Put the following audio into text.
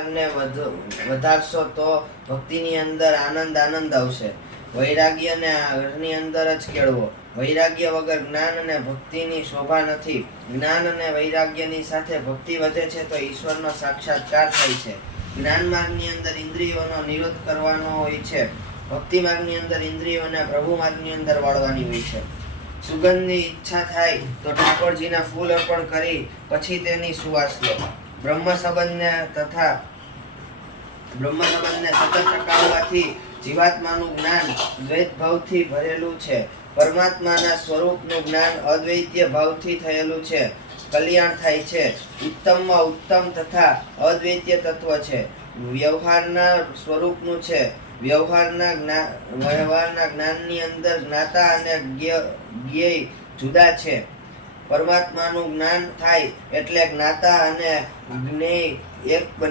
ને વધારશો તો ભક્તિની અંદર આનંદ આવશે. વૈરાગ્યને ઘરની અંદર જ કેળવો. વૈરાગ્ય વગર જ્ઞાન અને ભક્તિની શોભા નથી. જ્ઞાન અને વૈરાગ્યની સાથે ભક્તિ વધે છે તો ઈશ્વરનો સાક્ષાત્કાર થાય છે. જ્ઞાન માર્ગની અંદર ઇન્દ્રિયોનો નિરોધ કરવાનો હોય છે. ભક્તિ માર્ગની અંદર ઇન્દ્રિયોને પ્રભુ માર્ગની અંદર વાળવાની હોય છે. સુગંધની ઈચ્છા થાય તો ઠાકોરજીના ફૂલ અર્પણ કરી પછી તેની સુવાસ લો. બ્રહ્મ સંબંધને સતત ટકાવવાથી જીવાત્માનું જ્ઞાન દ્વૈત ભાવથી ભરેલું છે. પરમાત્માના સ્વરૂપનું જ્ઞાન અદ્વૈતીય ભાવથી થયેલું છે. કલ્યાણ થાય છે. ઉત્તમમાં ઉત્તમ તથા અદ્વૈતીય તત્વ છે. વ્યવહારના સ્વરૂપનું છે. વ્યવહારના જ્ઞાનની અંદર જ્ઞાતા અને જ્ઞેય જુદા છે. પરમાત્માનું જ્ઞાન થાય એટલે જ્ઞાતા અને જ્ઞેય એક બને